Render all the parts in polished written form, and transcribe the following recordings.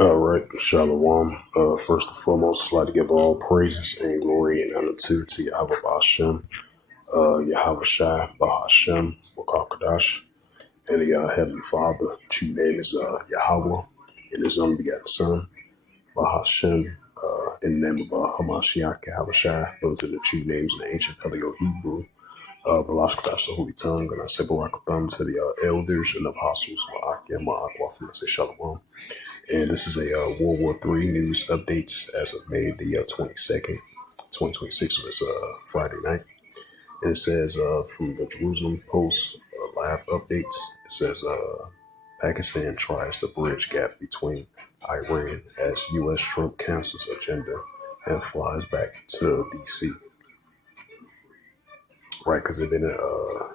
All right, Shalom. First and foremost, I'd like to give all praises and glory and honor to Yahweh Ba'ashem, Yahweh Shai, Ba'ashem, Wakakadash, and the Heavenly Father. True name is Yahweh, and His unbegotten Son, Ba'ashem, in the name of Hamashiach, Yahweh Shai. Those are the true names in the ancient Paleo Hebrew. Velashkadash, the Holy Tongue, and I say Barakatham to the elders and apostles, Ma'akim, Ma'akwafim, I say Shalom. And this is a World War III news updates as of May the 22nd, 2026. So it's Friday night. And it says from the Jerusalem Post live updates, it says Pakistan tries to bridge gap between Iran as U.S. Trump cancels agenda and flies back to D.C. Right, because there's been an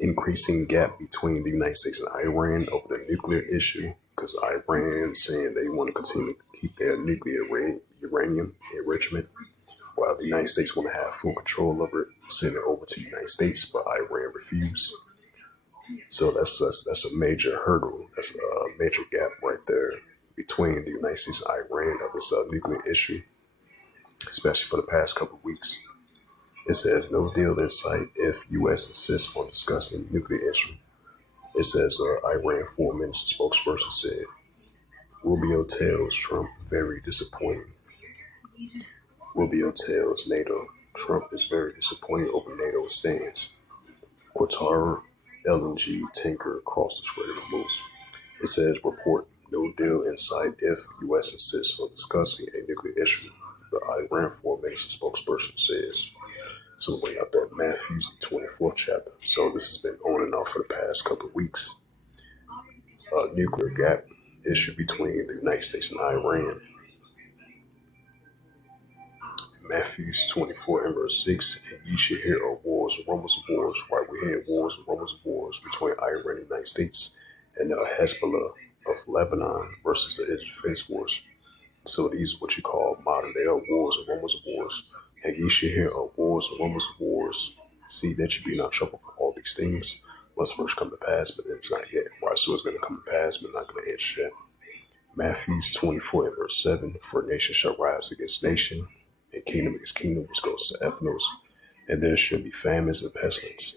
increasing gap between the United States and Iran over the nuclear issue, because Iran saying they want to continue to keep their nuclear uranium enrichment, while the United States want to have full control over it, send it over to the United States, but Iran refused. So that's a major hurdle. That's a major gap right there between the United States and Iran of this nuclear issue, especially for the past couple of weeks. It says no deal in sight if U.S. insists on discussing the nuclear issue. It says Iran foreign minister spokesperson said Rubio tells Trump very disappointing. Rubio tells NATO Trump is very disappointed over NATO's stance. Qatar LNG tanker across the Strait of Hormuz. It says report no deal in sight if U.S. insists on discussing a nuclear issue. The Iran foreign minister spokesperson says. So we got that Matthew 24th chapter. So this has been on and off for the past couple of weeks. Nuclear gap issue between the United States and Iran. Matthew 24 and verse 6. And ye should hear of wars and rumors of wars. Right, we hear wars and rumors of wars between Iran and the United States and Hezbollah of Lebanon versus the Israel Defense Force. So these are what you call modern day wars and rumors of wars. And ye should hear of wars and rumors of wars. See that you be not troubled for all these things. Must first come to pass, but it's not yet. Right, so it's going to come to pass, but not going to end yet. Matthew 24 and verse 7. For nation shall rise against nation, and kingdom against kingdom, which goes to ethnos. And there shall be famines and pestilence,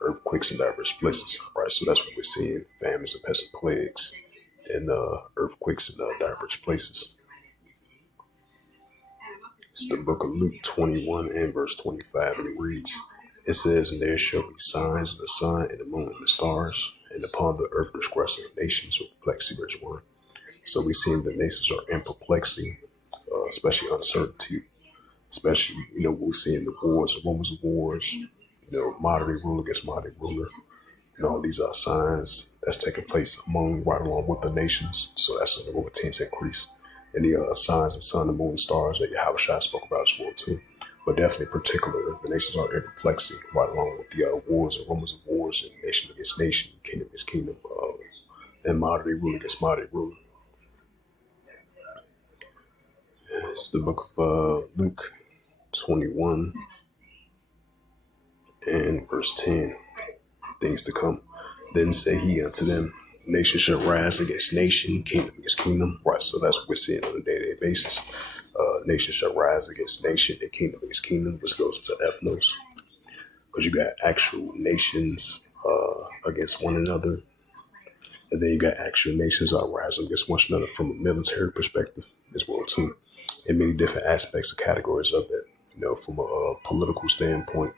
earthquakes in diverse places. Right, so that's what we're seeing. Famines and pestilence, plagues, and earthquakes in diverse places. It's the book of Luke 21 and verse 25, and it reads, it says, and there shall be signs of the sun and the moon and the stars, and upon the earth disgress of nations with perplexity, verse 1. So we see the nations are in perplexity, especially uncertainty, especially, we're seeing the wars, the rumors of wars, moderate ruler against moderate ruler. These are signs that's taking place right along with the nations. So that's going to continue to increase. And the signs of sun, the moon, and stars that Yahweh Shai spoke about as well too. But definitely particular, the nations are in perplexity right along with the wars and rumors of wars and nation against nation, kingdom against kingdom, and moderate ruler against moderate ruler. It's the book of Luke 21 and verse 10. Things to come. Then say he unto them, nation shall rise against nation, kingdom against kingdom. Right, so that's what we're seeing on a day-to-day basis. Nation shall rise against nation and kingdom against kingdom, which goes to ethnos. Because you got actual nations against one another. And then you got actual nations are rising against one another from a military perspective as well too. And many different aspects or categories of that. From a political standpoint,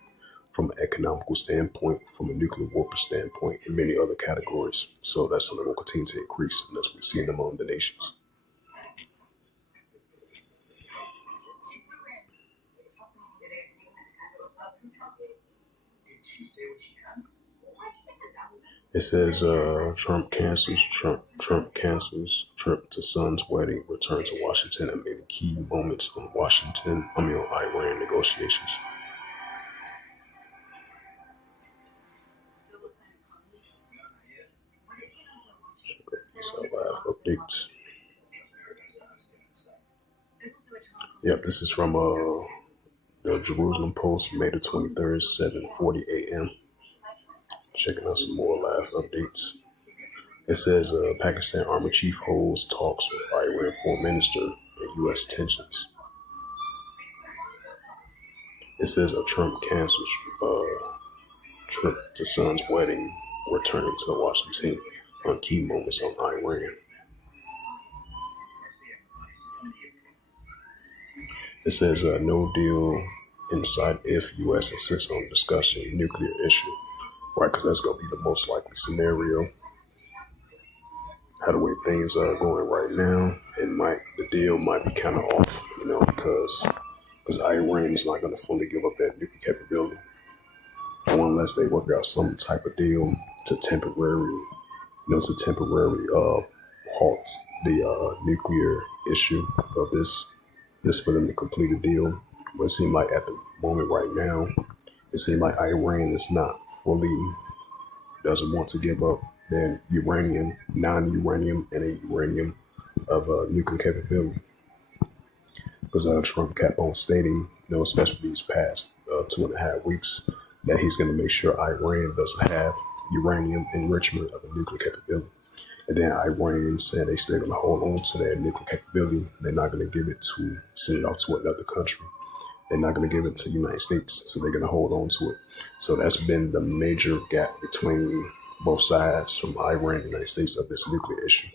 from an economical standpoint, from a nuclear warfare standpoint, and many other categories. So that's something that will continue to increase, and that's what we're seeing among the nations. It says Trump cancels trip to son's wedding, return to Washington amid key moments on Iran negotiations. These are live updates. Yep, this is from the Jerusalem Post, May the 23rd, 7:40 a.m. Checking out some more live updates. It says Pakistan Army Chief holds talks with Iran Foreign Minister and U.S. tensions. It says Trump cancels trip to son's wedding, returning to Washington on key moments on Iran. It says no deal in sight if U.S. insists on discussing nuclear issue. Right, because that's going to be the most likely scenario. How the way things are going right now, the deal might be kind of off, because Iran is not going to fully give up that nuclear capability, or unless they work out some type of deal to temporarily halt the nuclear issue of this, just for them to complete a deal. But it seems like at the moment right now, it seems like Iran is not fully doesn't want to give up their uranium, non-uranium, and a uranium of nuclear capability. Because Trump kept on stating, especially these past 2.5 weeks, that he's going to make sure Iran doesn't have uranium enrichment of a nuclear capability. And then Iran said they're still going to hold on to their nuclear capability. They're not going to send it off to another country. They're not going to give it to the United States, so they're going to hold on to it. So that's been the major gap between both sides, from Iran and the United States, of this nuclear issue.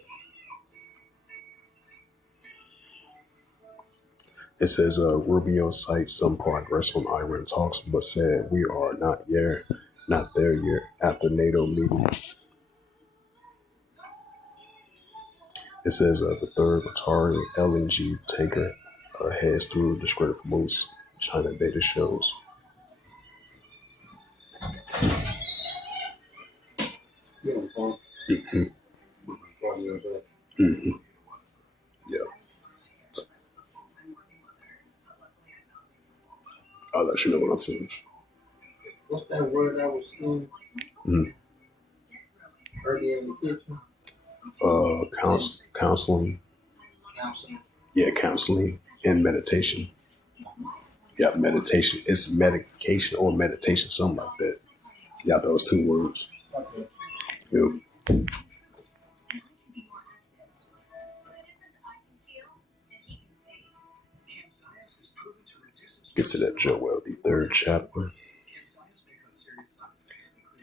It says Rubio cites some progress on Iran talks, but said we are not there yet after NATO meeting. It says the third Qatari LNG tanker heads through the Strait of Hormuz, China data shows. Mm-hmm. Mm-hmm. Yeah. I'll let you know when I'm finished. What's that word I was saying earlier in the kitchen? Counseling. Counseling. Yeah, counseling and meditation. Yeah, meditation. It's medication or meditation, something like that. Yeah, those two words. Okay. Yep. Get to that Joel, the third chapter.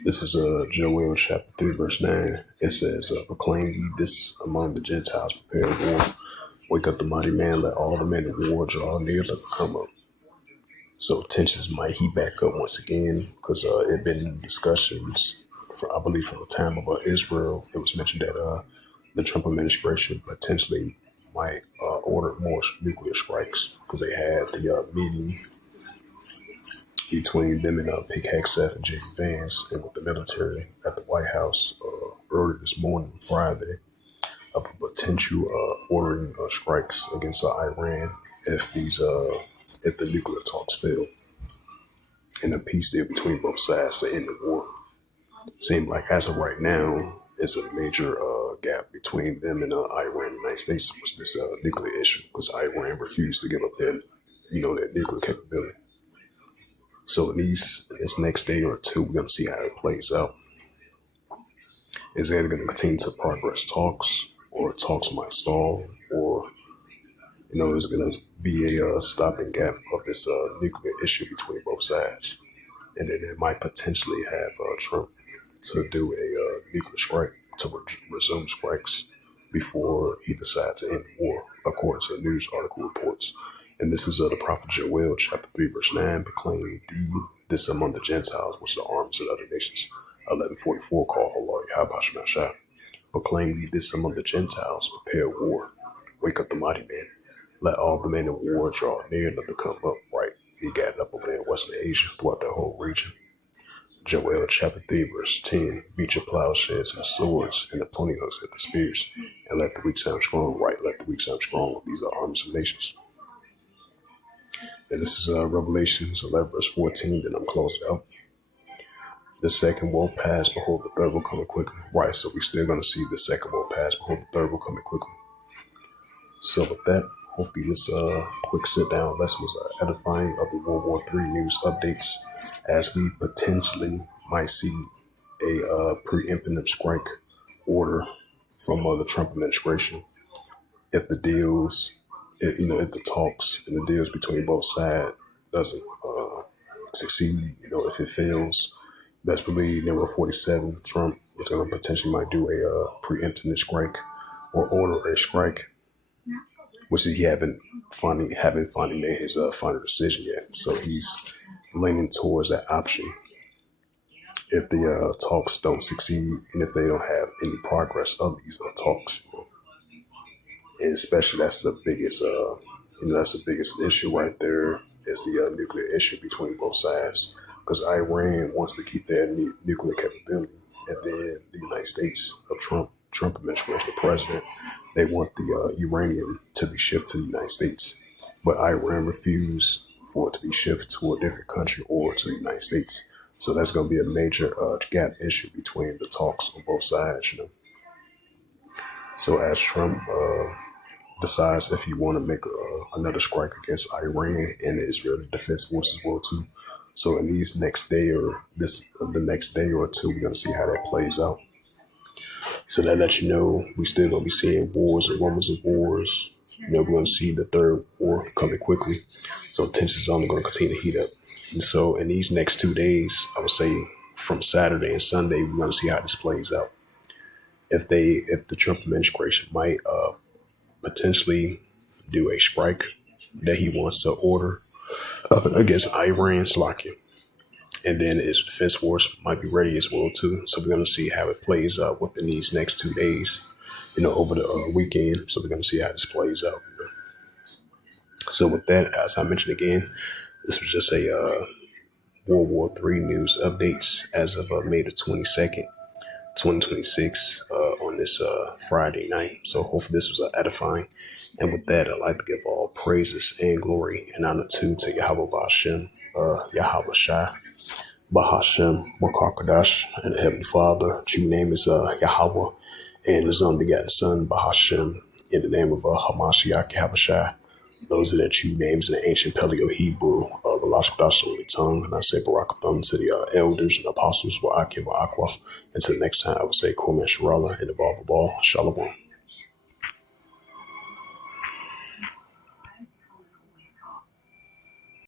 This is Joel chapter 3, verse 9. It says, proclaim ye this among the Gentiles, prepare war. Wake up the mighty man, let all the men of war draw near, let them come up. So tensions might heat back up once again, because it had been discussions, I believe from the time of Israel. It was mentioned that the Trump administration potentially might order more nuclear strikes, because they had the meeting between them and Pete Hegseth and J.D. Vance, and with the military at the White House early this morning, Friday, of potential ordering strikes against Iran if the nuclear talks fail, and a peace deal between both sides to end the war. Seems like as of right now, it's a major gap between them and Iran and the United States was this nuclear issue, because Iran refused to give up their nuclear capability. So in this next day or two, we're going to see how it plays out. Is it going to continue to progress talks, or talks might stall, or is going to be a stopping gap of this nuclear issue between both sides? And then it might potentially have Trump to do a nuclear strike, to resume strikes before he decides to end the war, according to news article reports. And this is the prophet Joel, chapter 3, verse 9, proclaim this among the Gentiles, which are the armies of other nations. 1144, call Allah, Yahweh Shemashah. Proclaim ye this among the Gentiles, prepare war. Wake up the mighty man. Let all the men of war draw near, let them come up right. Be gathered up over there in Western Asia, throughout the whole region. Joel chapter 3, verse 10, beat your plowshares and swords, and the pony hooks at the spears, and let the weak sound strong. Right, let the weak sound strong. These are armies of nations. And this is Revelations 11, verse 14, then I'm closing out. The second will pass, behold, the third will come quickly. Right, so we're still going to see the second will pass, behold, the third will come quickly. So with that, hopefully this quick sit-down lesson was edifying of the World War III news updates, as we potentially might see a preemptive strike order from the Trump administration if the deals, if the talks and the deals between both sides doesn't succeed, if it fails, best believe number 47, Trump is going to potentially might do a preemptive strike or order a strike, which he haven't finally made his final decision yet. So he's leaning towards that option if the talks don't succeed and if they don't have any progress of these talks. And especially that's the biggest issue right there is the nuclear issue between both sides because Iran wants to keep their nuclear capability, and then the United States of Trump administration, the president, they want the uranium to be shipped to the United States, but Iran refused for it to be shipped to a different country or to the United States. So that's going to be a major gap issue between the talks on both sides. So as Trump decides if he want to make another strike against Iran and the Israeli Defense Forces will too. So in these the next day or two, we're gonna see how that plays out. So that lets you know we still gonna be seeing wars and rumors of wars. We're gonna see the third war coming quickly. So tensions only gonna continue to heat up. And so in these next 2 days, I would say from Saturday and Sunday, we're gonna see how this plays out. If the Trump administration might potentially do a strike that he wants to order against Iran, Slovakia. And then his defense force might be ready as well too. So we're going to see how it plays out within these next 2 days, over the weekend. So we're going to see how this plays out. So with that, as I mentioned again, this was just a World War III news updates as of May the 22nd. 2026 on this Friday night. So hopefully this was edifying. And with that, I'd like to give all praises and glory and honor to Yahweh Bahashem, Yahweh Shai, Bahashem, Makakadash, and the Heavenly Father. True name is Yahweh, and His unbegotten Son, Bahashem, in the name of Hamashiach Yahweh Shai. Those are the true names in the ancient Paleo Hebrew, the Lashkadash Holy Tongue. And I say Barakatham to the elders and apostles, Wa'akim Wa'akwaf. Until next time, I would say Kwame Sharala in the Bible Ball. Shalom.